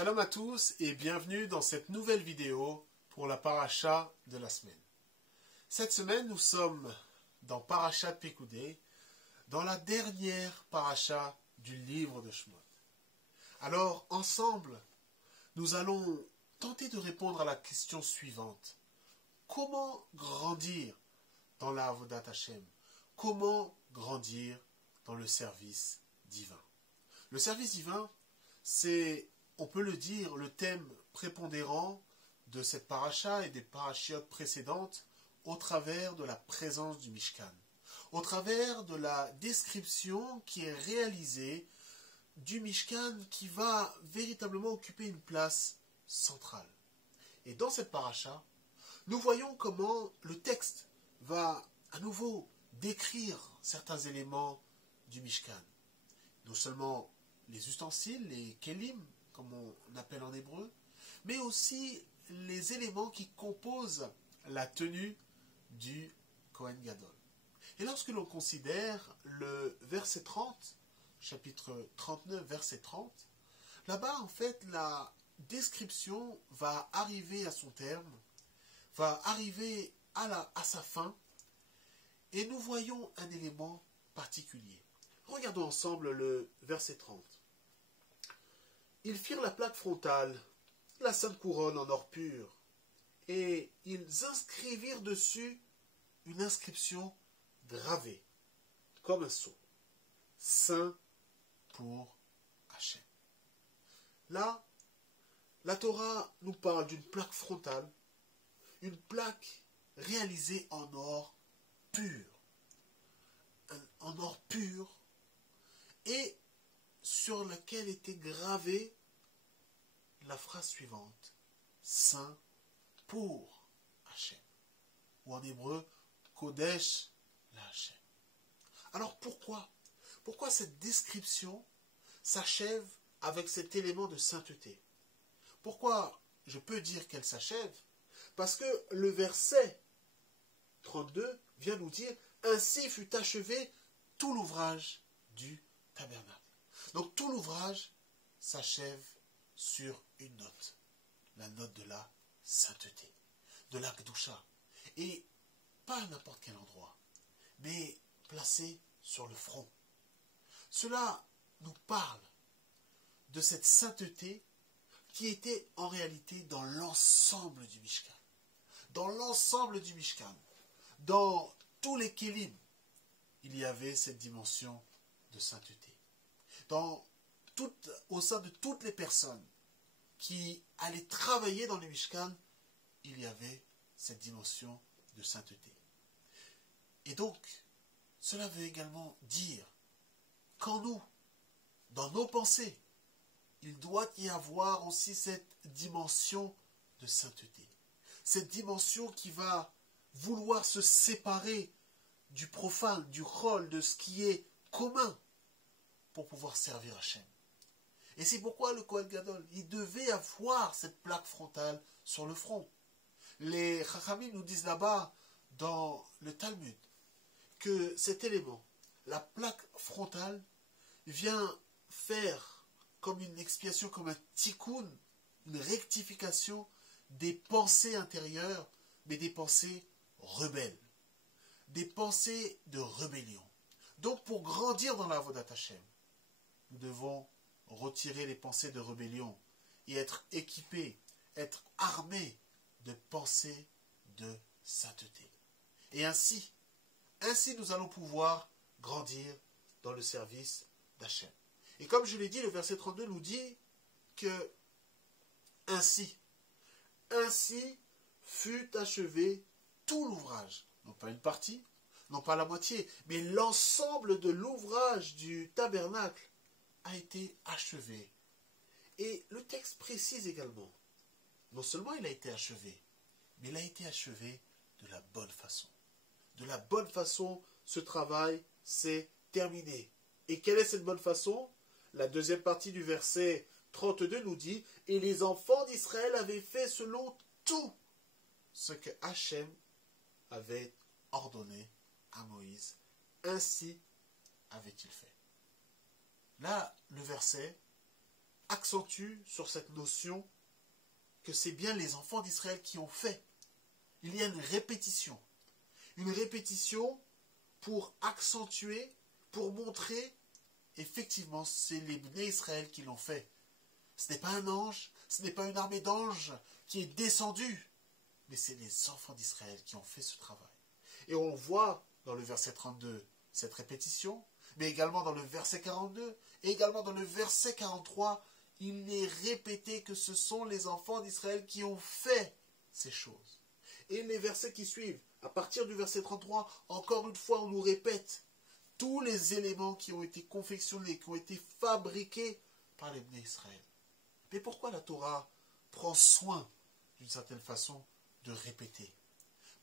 Shalom à tous et bienvenue dans cette nouvelle vidéo pour la paracha de la semaine. Cette semaine, nous sommes dans Parashat Pekudei, dans la dernière paracha du livre de Shemot. Alors, ensemble, nous allons tenter de répondre à la question suivante. Comment grandir dans la Avodat Hashem? Comment grandir dans le service divin? Le service divin, c'est, on peut le dire, le thème prépondérant de cette paracha et des parachiotes précédentes au travers de la présence du Mishkan, au travers de la description qui est réalisée du Mishkan qui va véritablement occuper une place centrale. Et dans cette paracha, nous voyons comment le texte va à nouveau décrire certains éléments du Mishkan. Non seulement les ustensiles, les kelim, comme on appelle en hébreu, mais aussi les éléments qui composent la tenue du Kohen Gadol. Et lorsque l'on considère le verset 30, chapitre 39, verset 30, là-bas, en fait, la description va arriver à son terme, va arriver à sa fin, et nous voyons un élément particulier. Regardons ensemble le verset 30. Ils firent la plaque frontale, la sainte couronne en or pur, et ils inscrivirent dessus une inscription gravée, comme un sceau, Saint pour Hachem. Là, la Torah nous parle d'une plaque frontale, une plaque réalisée en or pur, en or pur, et sur laquelle était gravée la phrase suivante, Saint pour Hachem, ou en hébreu, Kodesh la Hachem. Alors pourquoi cette description s'achève avec cet élément de sainteté? Pourquoi je peux dire qu'elle s'achève? Parce que le verset 32 vient nous dire, ainsi fut achevé tout l'ouvrage du tabernacle. Donc tout l'ouvrage s'achève sur une note, la note de la sainteté, de la Kedusha. Et pas à n'importe quel endroit, mais placée sur le front. Cela nous parle de cette sainteté qui était en réalité dans l'ensemble du Mishkan. Dans l'ensemble du Mishkan, dans tous les kélim, il y avait cette dimension de sainteté. Au sein de toutes les personnes qui allaient travailler dans le Mishkan, il y avait cette dimension de sainteté. Et donc, cela veut également dire qu'en nous, dans nos pensées, il doit y avoir aussi cette dimension de sainteté. Cette dimension qui va vouloir se séparer du profane, du chol, de ce qui est commun, pour pouvoir servir Hachem. Et c'est pourquoi le Kohen Gadol, il devait avoir cette plaque frontale sur le front. Les Chachamim nous disent là-bas, dans le Talmud, que cet élément, la plaque frontale, vient faire comme une expiation, comme un tikkun, une rectification des pensées intérieures, mais des pensées rebelles, des pensées de rébellion. Donc pour grandir dans la Avodat Hashem, nous devons retirer les pensées de rébellion et être équipés, être armés de pensées de sainteté. Et ainsi nous allons pouvoir grandir dans le service d'Hachem. Et comme je l'ai dit, le verset 32 nous dit que ainsi fut achevé tout l'ouvrage. Non pas une partie, non pas la moitié, mais l'ensemble de l'ouvrage du tabernacle a été achevé. Et le texte précise également, non seulement il a été achevé, mais il a été achevé de la bonne façon. De la bonne façon, ce travail s'est terminé. Et quelle est cette bonne façon? La deuxième partie du verset 32 nous dit, et les enfants d'Israël avaient fait selon tout ce que Hachem avait ordonné à Moïse. Ainsi avait-il fait. Là, le verset accentue sur cette notion que c'est bien les enfants d'Israël qui ont fait. Il y a une répétition. Une répétition pour accentuer, pour montrer, effectivement, c'est les Bnei Israël qui l'ont fait. Ce n'est pas un ange, ce n'est pas une armée d'anges qui est descendue, mais c'est les enfants d'Israël qui ont fait ce travail. Et on voit dans le verset 32 cette répétition, mais également dans le verset 42, et également dans le verset 43, il est répété que ce sont les enfants d'Israël qui ont fait ces choses. Et les versets qui suivent, à partir du verset 33, encore une fois, on nous répète tous les éléments qui ont été confectionnés, qui ont été fabriqués par les Bnei Israël. Mais pourquoi la Torah prend soin, d'une certaine façon, de répéter?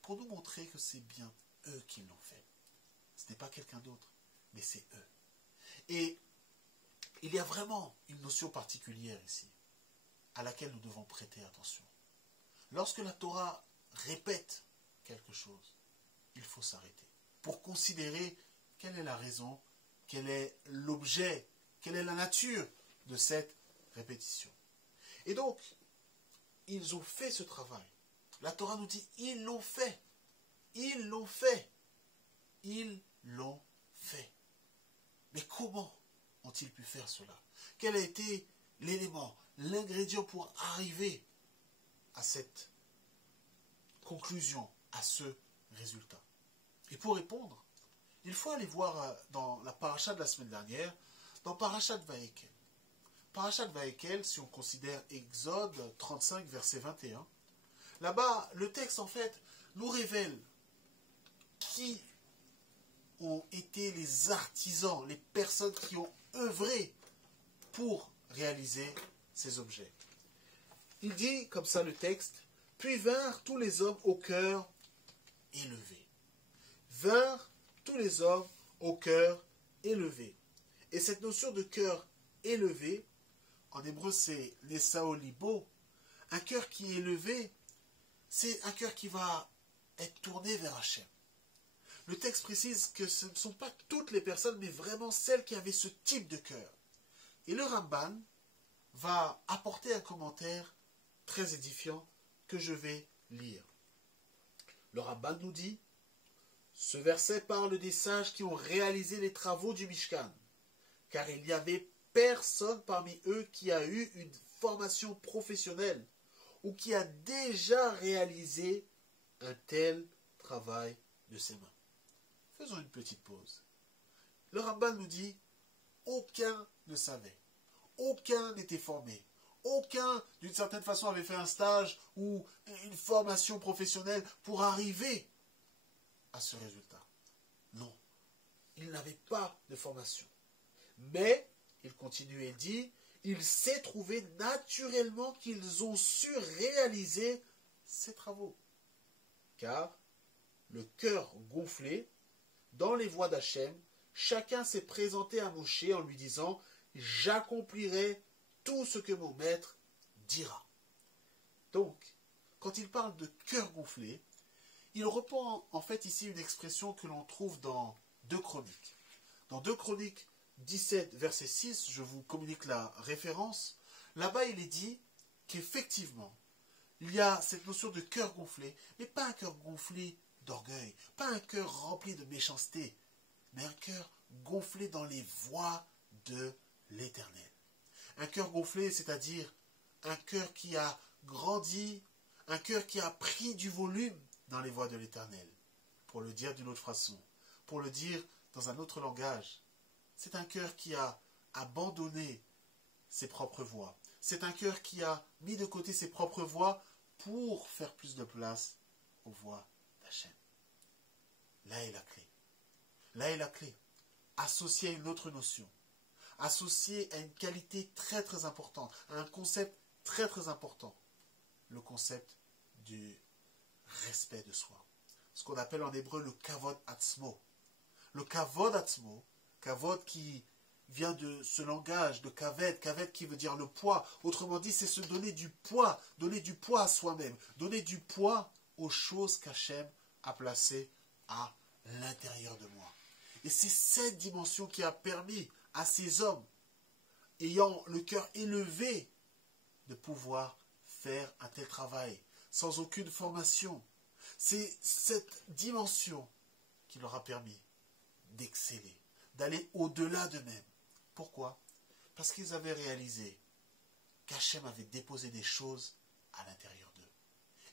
Pour nous montrer que c'est bien eux qui l'ont fait. Ce n'est pas quelqu'un d'autre, mais c'est eux. Et il y a vraiment une notion particulière ici, à laquelle nous devons prêter attention. Lorsque la Torah répète quelque chose, il faut s'arrêter pour considérer quelle est la raison, quel est l'objet, quelle est la nature de cette répétition. Et donc, ils ont fait ce travail. La Torah nous dit, ils l'ont fait. Ils l'ont fait. Ils l'ont fait. Mais comment ont-ils pu faire cela? Quel a été l'élément, l'ingrédient pour arriver à cette conclusion, à ce résultat? Et pour répondre, il faut aller voir dans la paracha de la semaine dernière, dans Parashat Vayekel. Parashat Vayekel, si on considère Exode 35, verset 21, là-bas, le texte, en fait, nous révèle qui ont été les artisans, les personnes qui ont œuvré pour réaliser ces objets. Il dit, comme ça le texte, « Puis vinrent tous les hommes au cœur élevé. » Vinrent tous les hommes au cœur élevé. Et cette notion de cœur élevé, en hébreu c'est « Nesao libo », un cœur qui est élevé, c'est un cœur qui va être tourné vers Hachem. Le texte précise que ce ne sont pas toutes les personnes, mais vraiment celles qui avaient ce type de cœur. Et le Ramban va apporter un commentaire très édifiant que je vais lire. Le Ramban nous dit, ce verset parle des sages qui ont réalisé les travaux du Mishkan, car il n'y avait personne parmi eux qui a eu une formation professionnelle ou qui a déjà réalisé un tel travail de ses mains. Faisons une petite pause. Le Ramban nous dit, aucun ne savait, aucun n'était formé, aucun, d'une certaine façon, avait fait un stage ou une formation professionnelle pour arriver à ce résultat. Non, il n'avait pas de formation. Mais, il continue et dit, il s'est trouvé naturellement qu'ils ont su réaliser ces travaux. Car, le cœur gonflé, dans les voies d'Hachem, chacun s'est présenté à Moshe en lui disant « J'accomplirai tout ce que mon maître dira. » Donc, quand il parle de cœur gonflé, il reprend en fait ici une expression que l'on trouve dans 2 Chroniques. Dans 2 Chroniques 17, verset 6, je vous communique la référence, là-bas il est dit qu'effectivement, il y a cette notion de cœur gonflé, mais pas un cœur gonflé d'orgueil, pas un cœur rempli de méchanceté, mais un cœur gonflé dans les voies de l'Éternel. Un cœur gonflé, c'est-à-dire un cœur qui a grandi, un cœur qui a pris du volume dans les voies de l'Éternel. Pour le dire d'une autre façon, pour le dire dans un autre langage, c'est un cœur qui a abandonné ses propres voies. C'est un cœur qui a mis de côté ses propres voies pour faire plus de place aux voies d'Hachem. Là est la clé. Là est la clé. Associée à une autre notion. Associée à une qualité très très importante. À un concept très très important. Le concept du respect de soi. Ce qu'on appelle en hébreu le kavod atzmo. Le kavod atzmo, kavod qui vient de ce langage de kaved, kaved qui veut dire le poids. Autrement dit, c'est se donner du poids à soi-même, donner du poids aux choses qu'Hachem a placées à l'intérieur de moi. Et c'est cette dimension qui a permis à ces hommes, ayant le cœur élevé, de pouvoir faire un tel travail, sans aucune formation. C'est cette dimension qui leur a permis d'exceller, d'aller au-delà d'eux-mêmes. Pourquoi? Parce qu'ils avaient réalisé qu'Hachem avait déposé des choses à l'intérieur d'eux.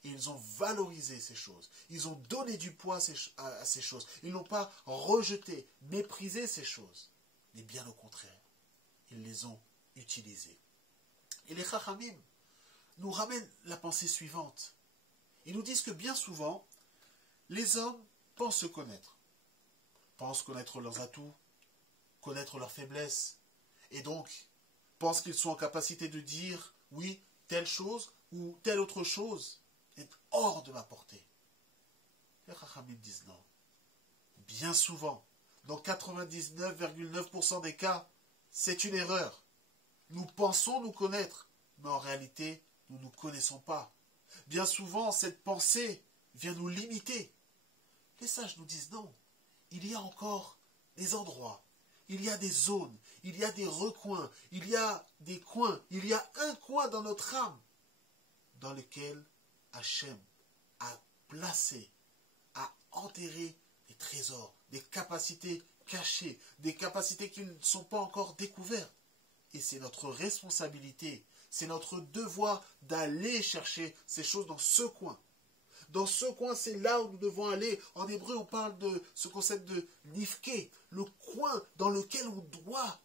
Et ils ont valorisé ces choses. Ils ont donné du poids à ces choses. Ils n'ont pas rejeté, méprisé ces choses. Mais bien au contraire, ils les ont utilisées. Et les Chachamim nous ramènent la pensée suivante. Ils nous disent que bien souvent, les hommes pensent se connaître. Pensent connaître leurs atouts, connaître leurs faiblesses. Et donc, pensent qu'ils sont en capacité de dire, oui, telle chose ou telle autre chose est hors de ma portée. Les Chachamim disent non. Bien souvent, dans 99,9% des cas, c'est une erreur. Nous pensons nous connaître, mais en réalité, nous ne nous connaissons pas. Bien souvent, cette pensée vient nous limiter. Les sages nous disent non. Il y a encore des endroits, il y a des zones, il y a des recoins, il y a des coins, il y a un coin dans notre âme dans lequel Hachem a placé, a enterré des trésors, des capacités cachées, des capacités qui ne sont pas encore découvertes. Et c'est notre responsabilité, c'est notre devoir d'aller chercher ces choses dans ce coin. Dans ce coin, c'est là où nous devons aller. En hébreu, on parle de ce concept de nifke, le coin dans lequel on doit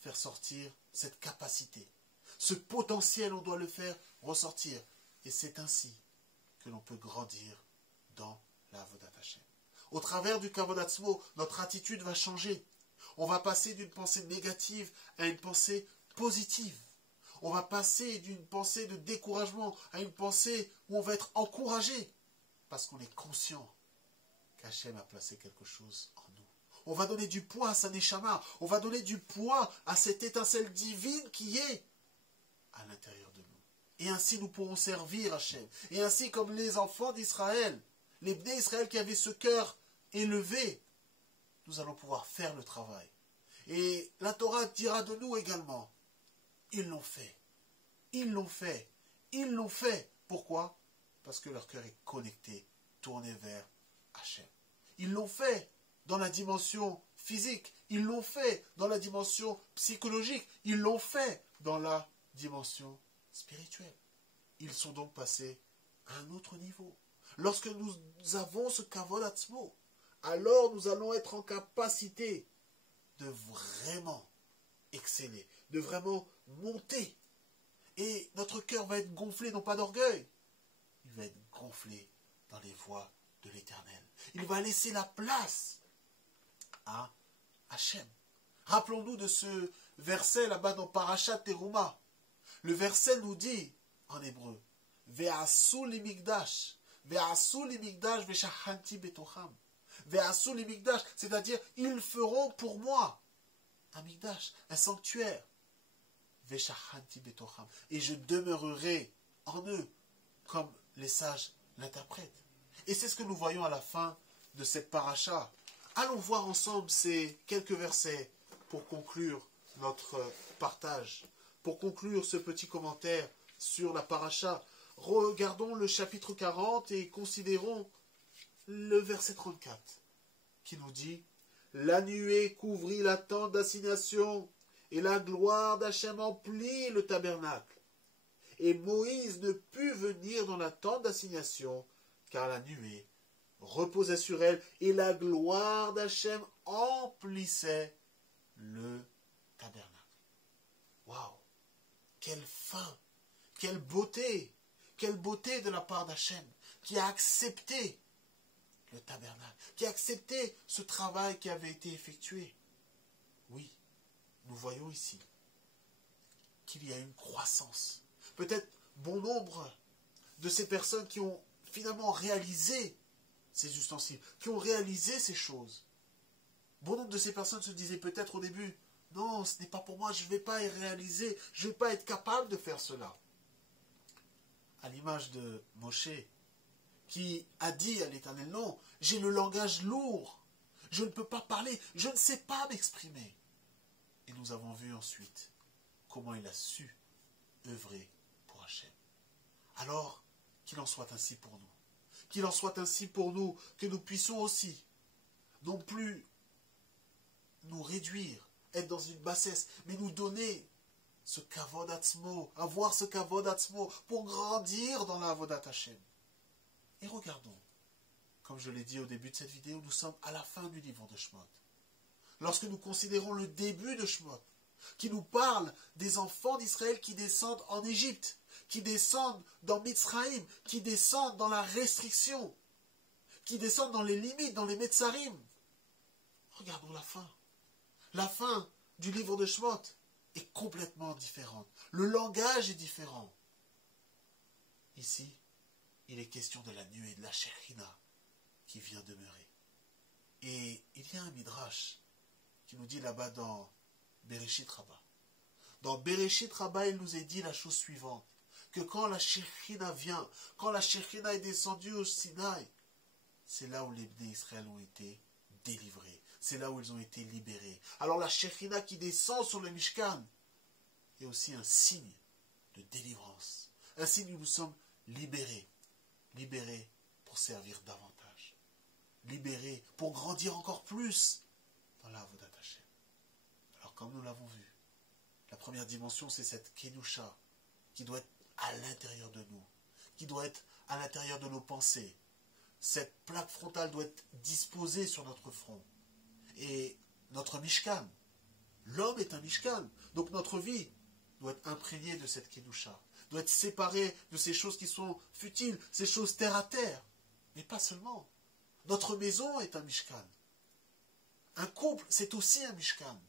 faire sortir cette capacité. Ce potentiel, on doit le faire ressortir. Et c'est ainsi que l'on peut grandir dans la Avodat Hashem. Au travers du Kavod Atzmo, notre attitude va changer. On va passer d'une pensée négative à une pensée positive. On va passer d'une pensée de découragement à une pensée où on va être encouragé. Parce qu'on est conscient qu'Hachem a placé quelque chose en nous. On va donner du poids à sa neshama. On va donner du poids à cette étincelle divine qui est à l'intérieur de nous. Et ainsi nous pourrons servir Hachem. Et ainsi comme les enfants d'Israël, les Bnei Israël qui avaient ce cœur élevé, nous allons pouvoir faire le travail. Et la Torah dira de nous également, ils l'ont fait. Ils l'ont fait. Ils l'ont fait. Pourquoi? Parce que leur cœur est connecté, tourné vers Hachem. Ils l'ont fait dans la dimension physique. Ils l'ont fait dans la dimension psychologique. Ils l'ont fait dans la dimension spirituelle. Ils sont donc passés à un autre niveau. Lorsque nous avons ce Kavod Atzmo, alors nous allons être en capacité de vraiment exceller, de vraiment monter. Et notre cœur va être gonflé, non pas d'orgueil, il va être gonflé dans les voies de l'Éternel. Il va laisser la place à Hachem. Rappelons-nous de ce verset là-bas dans Parashat Teruma. Le verset nous dit en hébreu, Ve'asu limigdash, Ve'asu limigdash ve'shachanti betocham. Ve'asu limigdash, c'est-à-dire ils feront pour moi un migdash, un sanctuaire. Ve'shachanti betocham, et je demeurerai en eux, comme les sages l'interprètent. Et c'est ce que nous voyons à la fin de cette paracha. Allons voir ensemble ces quelques versets pour conclure notre partage, pour conclure ce petit commentaire sur la paracha. Regardons le chapitre 40 et considérons le verset 34 qui nous dit « La nuée couvrit la tente d'assignation et la gloire d'Hachem emplit le tabernacle. Et Moïse ne put venir dans la tente d'assignation car la nuée reposait sur elle et la gloire d'Hachem emplissait le tabernacle. » Waouh! Quelle fin! Quelle beauté de la part d'Hachem qui a accepté le tabernacle, qui a accepté ce travail qui avait été effectué. Oui, nous voyons ici qu'il y a une croissance. Peut-être bon nombre de ces personnes qui ont finalement réalisé ces ustensiles, qui ont réalisé ces choses. Bon nombre de ces personnes se disaient peut-être au début, non, ce n'est pas pour moi, je ne vais pas y réaliser, je ne vais pas être capable de faire cela. À l'image de Moshe, qui a dit à l'Éternel, non, j'ai le langage lourd, je ne peux pas parler, je ne sais pas m'exprimer. Et nous avons vu ensuite comment il a su œuvrer pour Hachem. Alors, qu'il en soit ainsi pour nous. Qu'il en soit ainsi pour nous, que nous puissions aussi, non plus nous réduire, être dans une bassesse, mais nous donner ce kavod atzmo, avoir ce kavod atzmo pour grandir dans la avodat Hachem. Et regardons, comme je l'ai dit au début de cette vidéo, nous sommes à la fin du livre de Shemot. Lorsque nous considérons le début de Shemot, qui nous parle des enfants d'Israël qui descendent en Égypte, qui descendent dans Mitzraïm, qui descendent dans la restriction, qui descendent dans les limites, dans les Metzarim. Regardons la fin. La fin du livre de Shemot est complètement différente. Le langage est différent. Ici, il est question de la nuée, de la Shekhinah qui vient demeurer. Et il y a un midrash qui nous dit là-bas dans Bereshit Rabbah. Dans Bereshit Rabbah, il nous est dit la chose suivante, que quand la Shekhinah vient, quand la Shekhinah est descendue au Sinaï, c'est là où les Bnei Israël ont été délivrés. C'est là où ils ont été libérés. Alors la Shekhinah qui descend sur le Mishkan est aussi un signe de délivrance. Un signe où nous sommes libérés. Libérés pour servir davantage. Libérés pour grandir encore plus dans la Avodat Hashem. Alors comme nous l'avons vu, la première dimension c'est cette Kedusha qui doit être à l'intérieur de nous, qui doit être à l'intérieur de nos pensées. Cette plaque frontale doit être disposée sur notre front. Et notre Mishkan, l'homme est un Mishkan, donc notre vie doit être imprégnée de cette Kedusha, doit être séparée de ces choses qui sont futiles, ces choses terre à terre. Mais pas seulement. Notre maison est un Mishkan. Un couple, c'est aussi un Mishkan.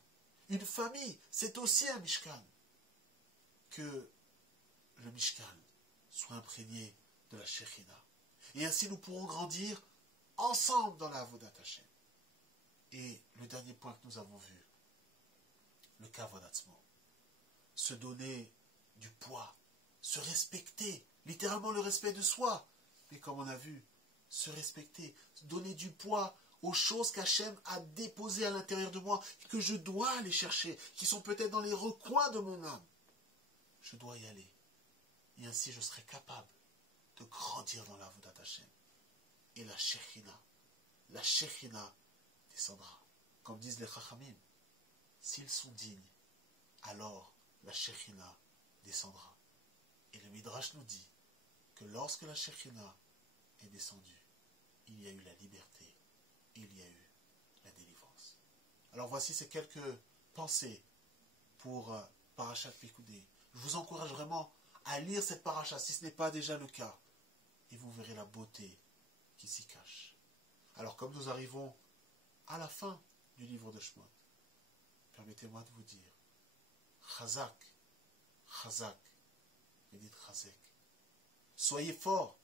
Une famille, c'est aussi un Mishkan. Que le Mishkan soit imprégné de la Shekhinah. Et ainsi nous pourrons grandir ensemble dans la Avodat Hashem. Et le dernier point que nous avons vu, le kavod atzmo, se donner du poids, se respecter, littéralement le respect de soi, mais comme on a vu, se respecter, donner du poids aux choses qu'Hachem a déposées à l'intérieur de moi, que je dois aller chercher, qui sont peut-être dans les recoins de mon âme. Je dois y aller. Et ainsi je serai capable de grandir dans la Avodat Hashem. Et la Shekhinah descendra. Comme disent les Chachamim, s'ils sont dignes, alors la Shekhinah descendra. Et le Midrash nous dit que lorsque la Shekhinah est descendue, il y a eu la liberté, il y a eu la délivrance. Alors voici ces quelques pensées pour Parashat Pekudei. Je vous encourage vraiment à lire cette paracha, si ce n'est pas déjà le cas, et vous verrez la beauté qui s'y cache. Alors comme nous arrivons à la fin du livre de Shemot, permettez-moi de vous dire, Chazak, Chazak, et dites Chazek. Soyez forts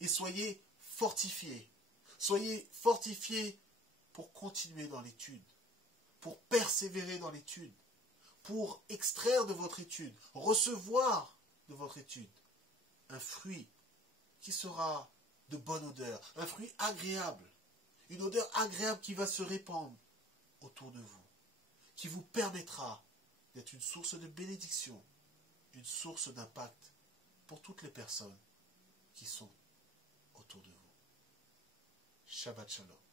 et soyez fortifiés. Soyez fortifiés pour continuer dans l'étude, pour persévérer dans l'étude, pour extraire de votre étude, recevoir de votre étude un fruit qui sera de bonne odeur, un fruit agréable, une odeur agréable qui va se répandre autour de vous, qui vous permettra d'être une source de bénédiction, une source d'impact pour toutes les personnes qui sont autour de vous. Shabbat Shalom.